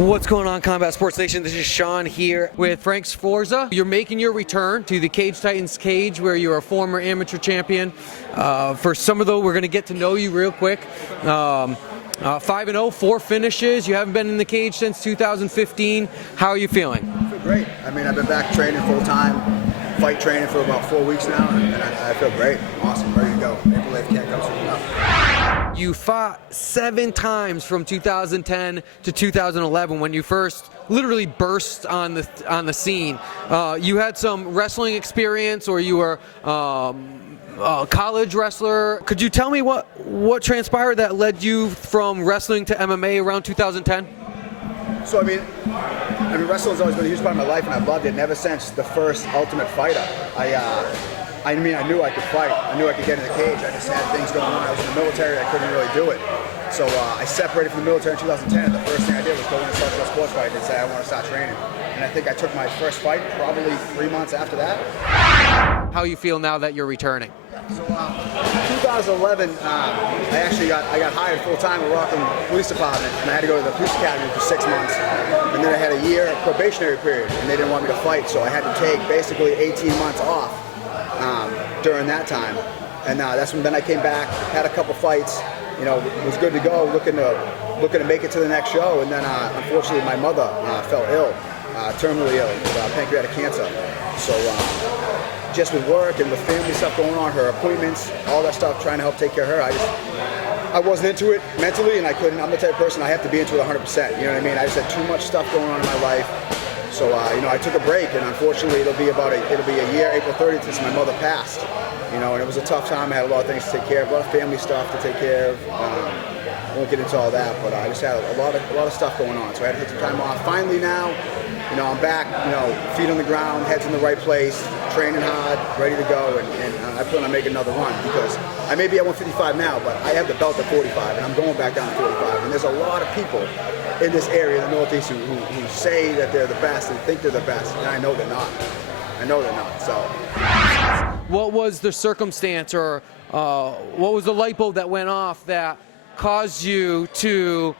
What's going on, Combat Sports Nation? This is Shaun here with Frank Sforza. You're making your return to the Cage Titans cage where you're a former amateur champion. For some of those, we're going to get to know you real quick. 5-0, 4 finishes. You haven't been in the cage since 2015. How are you feeling? I feel great. I mean, I've been back training full time, fight training for about 4 weeks now, and I feel great. Awesome, ready to go. April 8th can't come soon enough. You fought 7 times from 2010 to 2011 when you first literally burst on the scene. You had some wrestling experience, or you were a college wrestler. Could you tell me what transpired that led you from wrestling to MMA around 2010? So I mean, wrestling's always been a huge part of my life, and I've loved it. And ever since the first Ultimate Fighter, I knew I could fight. I knew I could get in the cage. I just had things going on. I was in the military. I couldn't really do it. So I separated from the military in 2010. And the first thing I did was go into social sports fight and say I want to start training. And I think I took my first fight probably 3 months after that. How you feel now that you're returning? So in 2011, I got hired full time with Rockland Police Department, and I had to go to the police academy for 6 months. And then I had a year probationary period, and they didn't want me to fight, so I had to take basically 18 months off during that time. And then I came back, had a couple fights, was good to go, looking to make it to the next show. And then unfortunately my mother fell ill, terminally ill with pancreatic cancer. So just with work and with family stuff going on, her appointments, all that stuff, trying to help take care of her, I wasn't into it mentally, and I couldn't. I'm the type of person I have to be into it 100%. You know what I mean? I just had too much stuff going on in my life. So I took a break, and unfortunately it'll be a year, April 30th, since my mother passed. And it was a tough time. I had a lot of things to take care of, a lot of family stuff to take care of. I won't get into all that, but I just had a lot of stuff going on. So I had to take some time off. Finally now, I'm back, feet on the ground, head's in the right place, training hard, ready to go, and I plan on making another run, because I may be at 155 now, but I have the belt at 45, and I'm going back down to 45. And there's a lot of people in this area, in the Northeast, who say that they're the best and think they're the best, and I know they're not. So. What was the circumstance, or what was the light bulb that went off that caused you to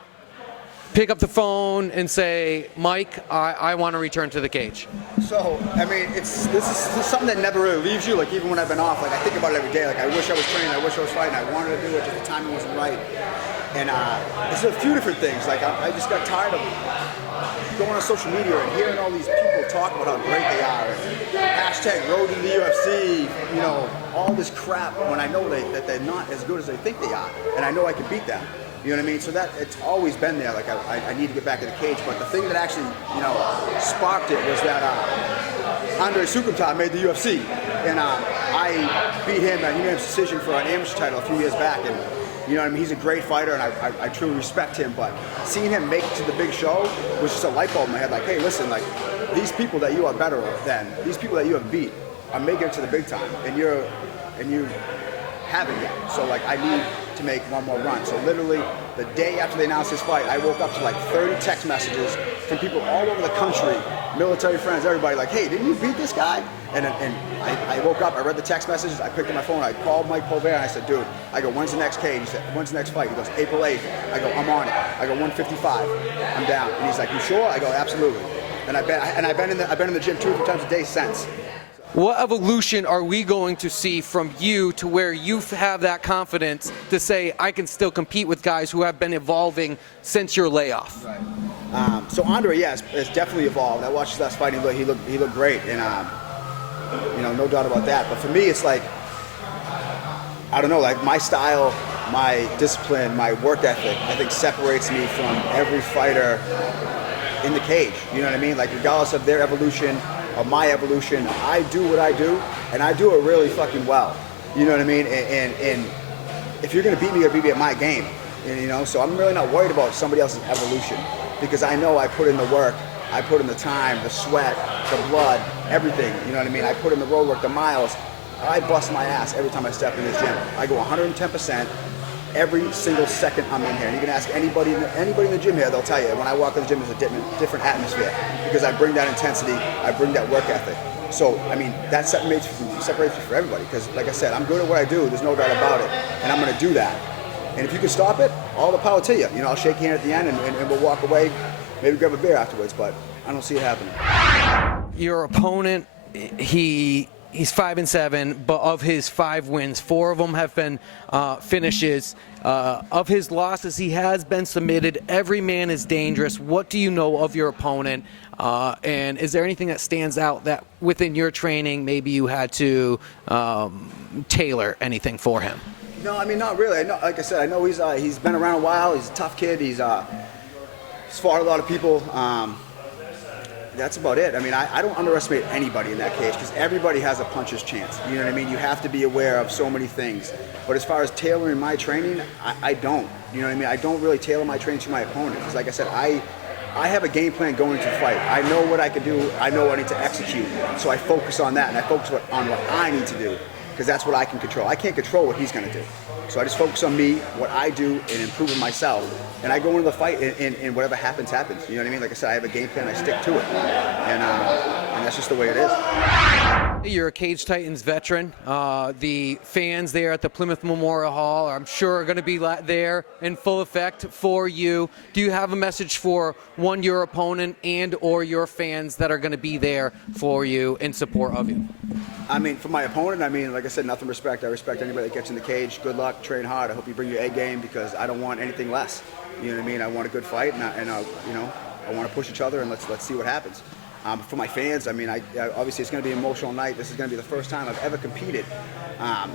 pick up the phone and say, Mike, I want to return to the cage? So, this is something that never really leaves you. Like, even when I've been off, I think about it every day. Like, I wish I was training, I wish I was fighting, I wanted to do it, just the timing wasn't right. And there's a few different things. Like, I just got tired of going on social media and hearing all these people talk about how great they are. Hashtag road to the UFC, all this crap, when I know that they're not as good as they think they are. And I know I can beat them. You know what I mean? So that it's always been there. Like, I need to get back in the cage. But the thing that actually, sparked it was that Andre Sukumtar made the UFC, and I beat him at unanimous decision for an amateur title a few years back. And he's a great fighter, and I truly respect him. But seeing him make it to the big show was just a light bulb in my head. Like, hey, listen, like, these people that you are better than, these people that you have beat, are making it to the big time, and you haven't yet. So like, I need to make one more run. So literally, the day after they announced this fight, I woke up to like 30 text messages from people all over the country, military friends, everybody, like, hey, didn't you beat this guy? And I woke up, I read the text messages, I picked up my phone, I called Mike Polvere, and I said, dude, when's the next cage? He said, when's the next fight? He goes, April 8th. I go, I'm on it. I go, 155. I'm down. And he's like, you sure? I go, absolutely. And I've been in the gym 2 or 3 times a day since. What evolution are we going to see from you to where you have that confidence to say, I can still compete with guys who have been evolving since your layoff? Right. So Andre, yes, has definitely evolved. I watched his last fight, and he looked great, and no doubt about that. But for me, it's like, I don't know, like, my style, my discipline, my work ethic, I think separates me from every fighter in the cage. You know what I mean? Like, regardless of their evolution or my evolution, I do what I do, and I do it really fucking well. You know what I mean? And if you're gonna beat me, you're gonna beat me at my game. And, so I'm really not worried about somebody else's evolution, because I know I put in the work, I put in the time, the sweat, the blood, everything. You know what I mean? I put in the road work, the miles. I bust my ass every time I step in this gym. I go 110%. Every single second I'm in here. And you can ask anybody in the gym here, they'll tell you, when I walk in the gym, there's a different atmosphere, because I bring that intensity, I bring that work ethic. So, that separates me from everybody, because, like I said, I'm good at what I do, there's no doubt about it, and I'm going to do that. And if you can stop it, all the power to you. You know, I'll shake your hand at the end and we'll walk away, maybe grab a beer afterwards, but I don't see it happening. Your opponent, he's 5-7, but of his 5 wins, 4 of them have been finishes. Of his losses, he has been submitted. Every man is dangerous. What do you know of your opponent? And is there anything that stands out that within your training maybe you had to tailor anything for him? No, I mean, not really. I know, like I said, I know he's been around a while. He's a tough kid. He's fought a lot of people. That's about it. I mean, I don't underestimate anybody in that cage because everybody has a puncher's chance. You know what I mean? You have to be aware of so many things. But as far as tailoring my training, I don't. You know what I mean? I don't really tailor my training to my opponent because, like I said, I have a game plan going into the fight. I know what I can do. I know what I need to execute. So I focus on that, and I focus on what I need to do because that's what I can control. I can't control what he's going to do. So I just focus on me, what I do, and improving myself. And I go into the fight, and whatever happens, happens. You know what I mean? Like I said, I have a game plan. I stick to it. And that's just the way it is. You're a Cage Titans veteran. The fans there at the Plymouth Memorial Hall, I'm sure, are going to be there in full effect for you. Do you have a message for, one, your opponent and or your fans that are going to be there for you in support of you? I mean, for my opponent, I mean, like I said, nothing respect. I respect anybody that gets in the cage. Good luck, train hard. I hope you bring your A game because I don't want anything less. You know what I mean? I want a good fight, and you know, I want to push each other, and let's see what happens. For my fans, I mean, obviously it's going to be an emotional night. This is going to be the first time I've ever competed,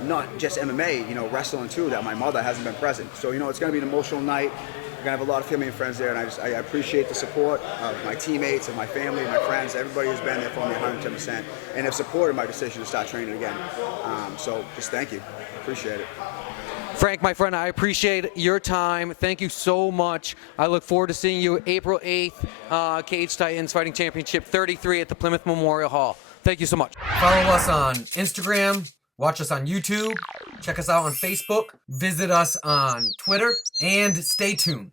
not just MMA, you know, wrestling too, that my mother hasn't been present. So, you know, it's going to be an emotional night. We're going to have a lot of family and friends there, and I appreciate the support of my teammates and my family and my friends. Everybody has been there for me 110% and have supported my decision to start training again. So just thank you. Appreciate it. Frank, my friend, I appreciate your time. Thank you so much. I look forward to seeing you April 8th, Cage Titans Fighting Championship 33 at the Plymouth Memorial Hall. Thank you so much. Follow us on Instagram, watch us on YouTube, check us out on Facebook, visit us on Twitter, and stay tuned.